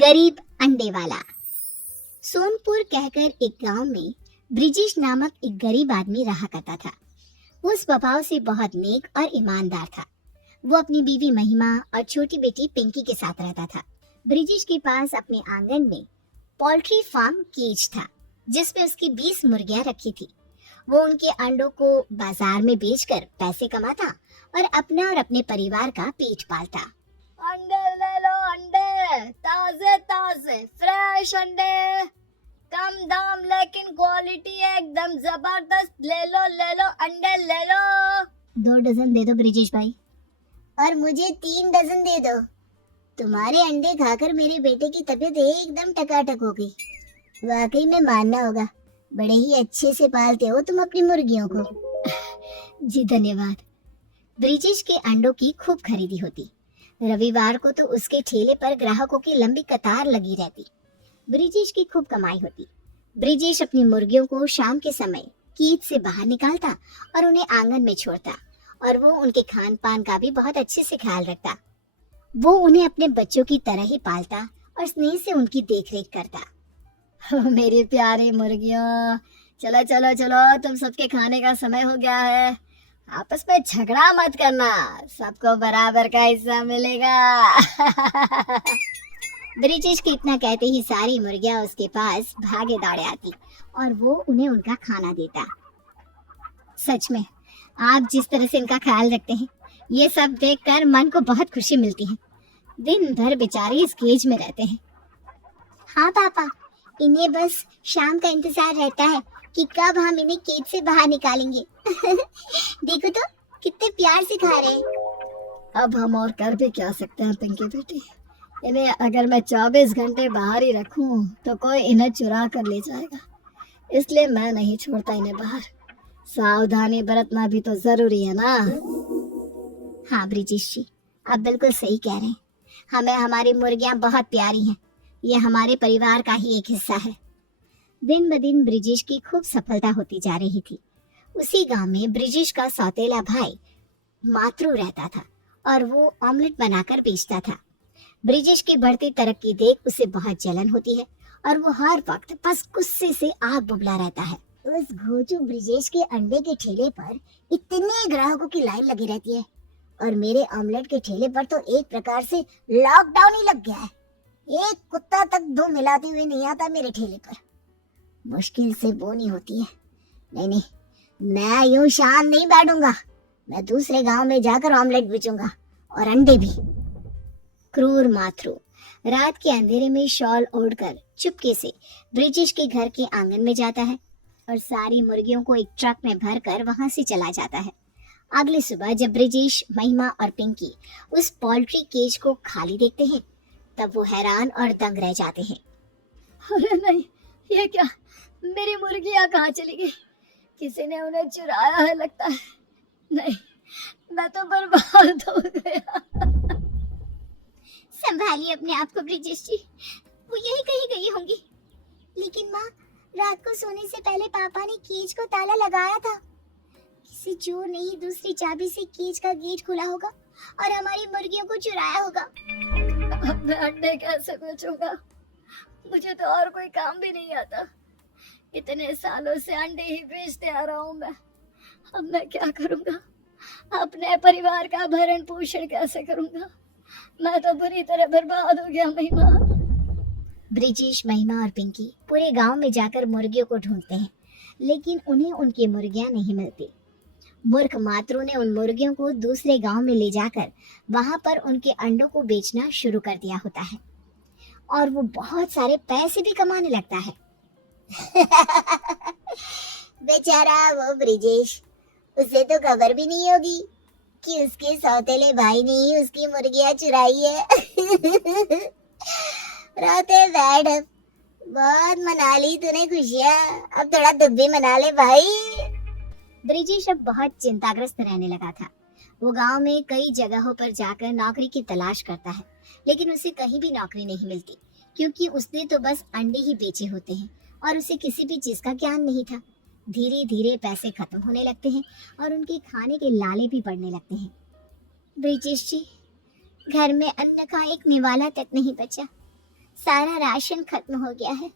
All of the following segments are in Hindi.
गरीब अंडे वाला। सोनपुर कहकर एक गांव में ब्रिजेश नामक एक गरीब आदमी रहा करता था। वो स्वभाव से बहुत नेक और ईमानदार था। वो अपनी बीवी महिमा और छोटी बेटी पिंकी के साथ रहता था। ब्रिजेश के पास अपने आंगन में पोल्ट्री फार्म केज था, जिसमें उसकी 20 मुर्गियां रखी थी। वो उनके अंडों को बाजार में बेचकर पैसे कमाता और अपना और अपने परिवार का पेट पालता। अंडे ले लो, अंडे ताजे ताजे फ्रेश अंडे, कम दाम लेकिन क्वालिटी एकदम जबरदस्त। ले लो अंडे ले लो। 2 डजन दे दो ब्रिजेश भाई। और मुझे 3 डजन दे दो। तुम्हारे अंडे खाकर मेरे बेटे की तबीयत एकदम टकाटक हो गई। वाकई में मानना होगा, बड़े ही अच्छे से पालते हो तुम अपनी मुर्गियों को। जी धन्यवाद। ब्रिजेश के अंडों की खूब खरीदी होती। रविवार को तो उसके ठेले पर ग्राहकों की लंबी कतार लगी रहती। ब्रिजेश की खूब कमाई होती। ब्रिजेश अपनी मुर्गियों को शाम के समय कीज से बाहर निकालता और उन्हें आंगन में छोड़ता, और वो उनके खान पान का भी बहुत अच्छे से ख्याल रखता। वो उन्हें अपने बच्चों की तरह ही पालता और स्नेह से उनकी देखरेख करता। मेरी प्यारी मुर्गियों, चलो चलो चलो, तुम सबके खाने का समय हो गया है। आपस में झगड़ा मत करना, सबको बराबर का हिस्सा मिलेगा। ब्रिजेश के इतना कहते ही सारी मुर्गियां उसके पास भागे दौड़े आती और वो उन्हें उनका खाना देता। सच में आप जिस तरह से इनका ख्याल रखते हैं, ये सब देखकर मन को बहुत खुशी मिलती है। दिन भर बेचारे इस केज में रहते हैं। हाँ पापा, इन्हें बस शाम का इंतजार रहता है कि कब हम इन्हें केज से बाहर निकालेंगे। देखो तो कितने प्यार से खा रहे हैं। अब हम और कर भी क्या सकते हैं पिंकी बेटी। इन्हें अगर मैं 24 घंटे बाहर ही रखूं तो कोई इन्हें चुरा कर ले जाएगा, इसलिए मैं नहीं छोड़ता इन्हें बाहर। सावधानी बरतना भी तो जरूरी है ना। हाँ ब्रिजेश जी, आप बिल्कुल सही कह रहे हैं। हमें हमारी मुर्गियां बहुत प्यारी हैं। ये हमारे परिवार का ही एक हिस्सा है। दिन ब दिन ब्रिजेश की खूब सफलता होती जा रही थी। उसी गांव में ब्रिजेश का सौतेला भाई मातरू रहता था और वो ऑमलेट बनाकर बेचता था। ब्रिजेश की बढ़ती तरक्की देख उसे बहुत जलन होती है और वो हर वक्त बस गुस्से से आग बुबला रहता है। उस घोचू ब्रिजेश के अंडे के ठेले पर इतने ग्राहकों की लाइन लगी रहती है, और मेरे ऑमलेट के ठेले पर तो एक प्रकार से लॉकडाउन ही लग गया है। एक कुत्ता तक दो मिलाते हुए नहीं आता मेरे ठेले पर। मुश्किल से बोनी होती है। नहीं, मैं यूं शांत नहीं बैठूंगा। मैं दूसरे गांव में जाकर ऑमलेट बेचूंगा और अंडे भी। क्रूर मातरू रात के अंधेरे में शॉल ओढ़कर चुपके से ब्रिजेश के घर के आंगन में जाता है और सारी मुर्गियों को एक ट्रक में भरकर वहां से चला जाता है। अगली सुबह जब ब्रिजेश, महिमा और पिंकी उस पोल्ट्री केज को खाली देखते हैं, तब वो हैरान और दंग रह जाते हैं। अरे नहीं, ये क्या, मेरी मुर्गियां कहाँ चली गई? किसी ने उन्हें चुराया है लगता है। नहीं, मैं तो बर्बाद हो गया। संभालिए अपने आप को ब्रिजेश जी, वो यही कहीं गई होंगी। लेकिन माँ, रात को सोने से पहले पापा ने केज को ताला लगाया था। किसी चोर ने ही दूसरी चाबी से केज का गेट खोला होगा और हमारी मुर्गियों को चुराया होगा। अब मैं अंडे कैसे बेचूंगा? मुझे तो और कोई काम भी नहीं आता। इतने सालों से अंडे ही बेचते आ रहा हूँ मैं। अब मैं क्या करूंगा? अपने परिवार का भरण पोषण कैसे करूंगा? मैं तो बुरी तरह बर्बाद हो गया महिमा। ब्रिजेश, महिमा और पिंकी पूरे गांव में जाकर मुर्गियों को ढूंढते हैं, लेकिन उन्हें उनकी मुर्गियां नहीं मिलती। मूर्ख मातरू ने उन मुर्गियों को दूसरे गांव में ले जाकर वहां पर उनके अंडों को बेचना शुरू कर दिया होता है और वो बहुत सारे पैसे भी कमाने लगता है। बेचारा वो ब्रिजेश, उसे तो खबर भी नहीं होगी कि उसके सौतेले भाई ने ही उसकी मुर्गियां चुराई है। रोते बैठ, बहुत मना ली तूने खुशियां, अब थोड़ा दुख भी मना ले भाई। ब्रिजेश अब बहुत चिंताग्रस्त रहने लगा था। वो गांव में कई जगहों पर जाकर नौकरी की तलाश करता है, लेकिन उसे कहीं भी नौकरी नहीं मिलती, क्योंकि उसने तो बस अंडे ही बेचे होते हैं और उसे किसी भी चीज का ज्ञान नहीं था। धीरे धीरे पैसे खत्म होने लगते हैं और उनके खाने के लाले भी बढ़ने लगते हैं। ब्रिजेश जी, घर में अन्न का एक निवाला तक नहीं बचा। सारा राशन खत्म हो गया है।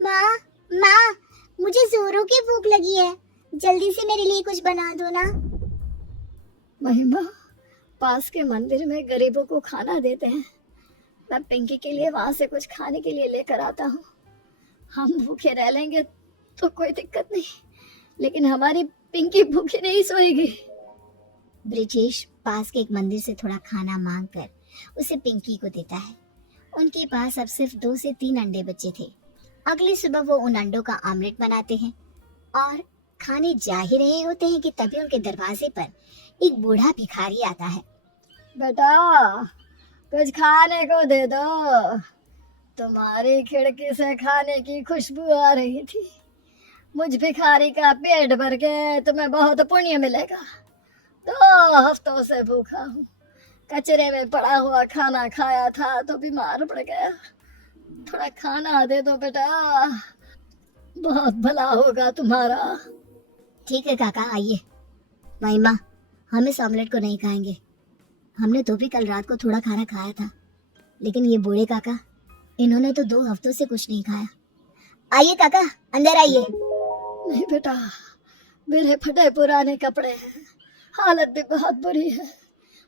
माँ, माँ, मुझे जोरों की भूख लगी है, जल्दी से मेरे लिए कुछ बना दो ना। महिमा, पास के मंदिर में गरीबों को खाना देते हैं। मैं पिंकी के लिए वहां से कुछ खाने के लिए लेकर आता हूँ। हम भूखे रह लेंगे तो कोई दिक्कत नहीं, लेकिन हमारी पिंकी भूखी नहीं सोएगी। ब्रिजेश पास के एक मंदिर से थोड़ा खाना मांगकर उसे पिंकी को देता है। उनके पास अब सिर्फ 2 से 3 अंडे बचे थे। अगली सुबह वो उन अंडों का ऑमलेट बनाते हैं और खाने जा ही रहे होते हैं कि तभी उनके दरवाजे पर एक बूढ़ा भिखारी आता है। बेटा, कुछ खाने को दे दो। तुम्हारी खिड़की से खाने की खुशबू आ रही थी। मुझ भिखारी का पेट भर के तुम्हें बहुत पुण्य मिलेगा। 2 हफ्तों से भूखा हूँ। कचरे में पड़ा हुआ खाना खाया था तो बीमार पड़ गया। थोड़ा खाना दे दो बेटा, बहुत भला होगा तुम्हारा। ठीक है काका, आइए। महिमा, हम इस ऑमलेट को नहीं खाएंगे। हमने तो भी कल रात को थोड़ा खाना खाया था, लेकिन ये बूढ़े काका, इन्होंने तो 2 हफ्तों से कुछ नहीं खाया। आइए काका, अंदर आइए। नहीं बेटा, मेरे फटे पुराने कपड़े हैं, हालत भी बहुत बुरी है।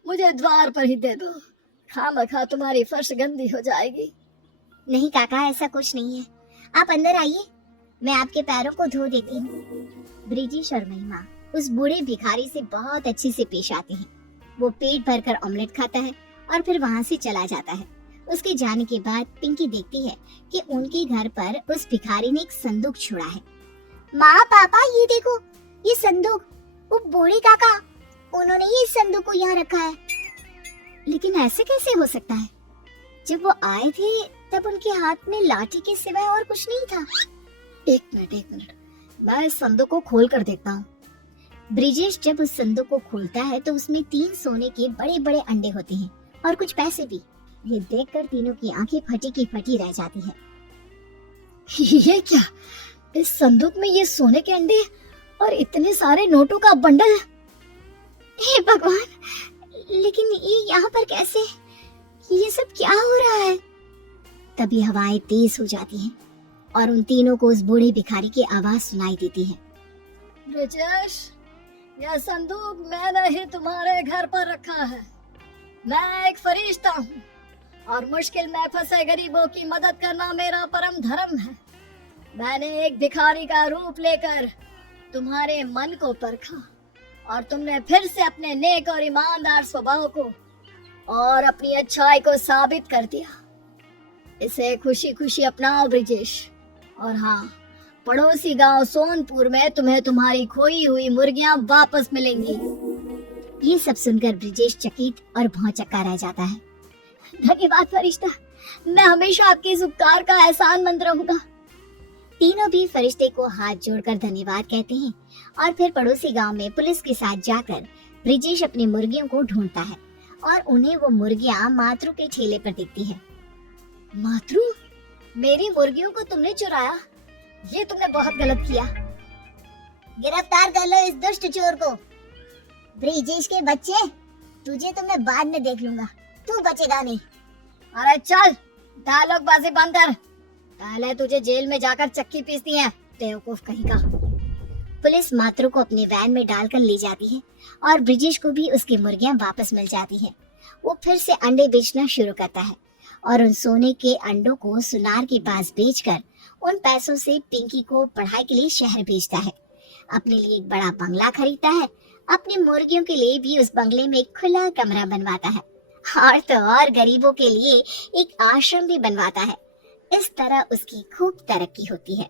मुझे द्वार पर ही दे दो, खामखा तुम्हारी फर्श गंदी हो जाएगी। नहीं काका, ऐसा कुछ नहीं है, आप अंदर आइए, मैं आपके पैरों को धो देती हूँ। ब्रिजेश और महिमा उस बूढ़े भिखारी से बहुत अच्छे से पेश आते हैं। वो पेट भरकर ऑमलेट खाता है और फिर वहाँ से चला जाता है। उसके जाने के बाद पिंकी देखती है कि उनके घर पर उस भिखारी ने एक संदूक छोड़ा है। माँ, पापा, ये देखो, ये संदूक। वो बूढ़े काका, उन्होंने ये संदूक को यहाँ रखा है। लेकिन ऐसे कैसे हो सकता है? जब वो आए थे तब उनके हाथ में लाठी के सिवाय और कुछ नहीं था। एक मिनट, मैं इस संदूक को खोल कर देखता हूँ। ब्रिजेश जब उस संदूक को खोलता है तो उसमें 3 सोने के बड़े बड़े अंडे होते हैं और कुछ पैसे भी। ये देखकर तीनों की आंखें फटी की फटी रह जाती हैं। ये क्या? इस संदूक में ये सोने के अंडे और इतने सारे नोटों का बंडल। हे भगवान, लेकिन ये यहाँ पर कैसे? ये सब क्या हो रहा है? तभी हवाएं तेज हो जाती हैं और उन तीनों को उस बूढ़े भिखारी की आवाज सुनाई देती है। ब्रिजेश, यह संदूक मैंने ही तुम्हारे घर पर रखा है। मैं एक फरिश्ता हूँ और मुश्किल में फंसे गरीबों की मदद करना मेरा परम धर्म है। मैंने एक भिखारी का रूप लेकर तुम्हारे मन को परखा और तुमने फिर से अपने नेक और ईमानदार स्वभाव को और अपनी अच्छाई को साबित कर दिया। इसे खुशी खुशी अपनाओ ब्रिजेश। और हाँ, पड़ोसी गांव सोनपुर में तुम्हें तुम्हारी खोई हुई मुर्गियां वापस मिलेंगी। ये सब सुनकर ब्रिजेश चकित और भौचक्का रह जाता है। धन्यवाद फरिश्ता, मैं हमेशा आपके इस उपकार का एहसानमंद रहूंगा। तीनों भी फरिश्ते को हाथ जोड़कर धन्यवाद कहते हैं और फिर पड़ोसी गांव में पुलिस के साथ जाकर ब्रिजेश अपनी मुर्गियों को ढूंढता है और उन्हें वो मुर्गियां मातरू के ठेले पर दिखती है। मातरू, मेरी मुर्गियों को तुमने चुराया? ये तुमने बहुत गलत किया। गिरफ्तार कर लो इस दुष्ट चोर को। ब्रिजेश के बच्चे, तुझे तो मैं बाद में देख लूंगा, तू बचेगा नहीं। अरे चल, डायलॉगबाजी बंद कर, पहले तुझे जेल में जाकर चक्की पीसती है, बेवकूफ कहीं का। पुलिस मातरू को अपने वैन में डालकर ले जाती है और ब्रिजेश को भी उसकी मुर्गियां वापस मिल जाती हैं। वो फिर से अंडे बेचना शुरू करता है और उन सोने के अंडों को सुनार के पास बेचकर उन पैसों से पिंकी को पढ़ाई के लिए शहर भेजता है। अपने लिए एक बड़ा बंगला खरीदता है, अपनी मुर्गियों के लिए भी उस बंगले में एक खुला कमरा बनवाता है और तो और गरीबों के लिए एक आश्रम भी बनवाता है। इस तरह उसकी खूब तरक्की होती है।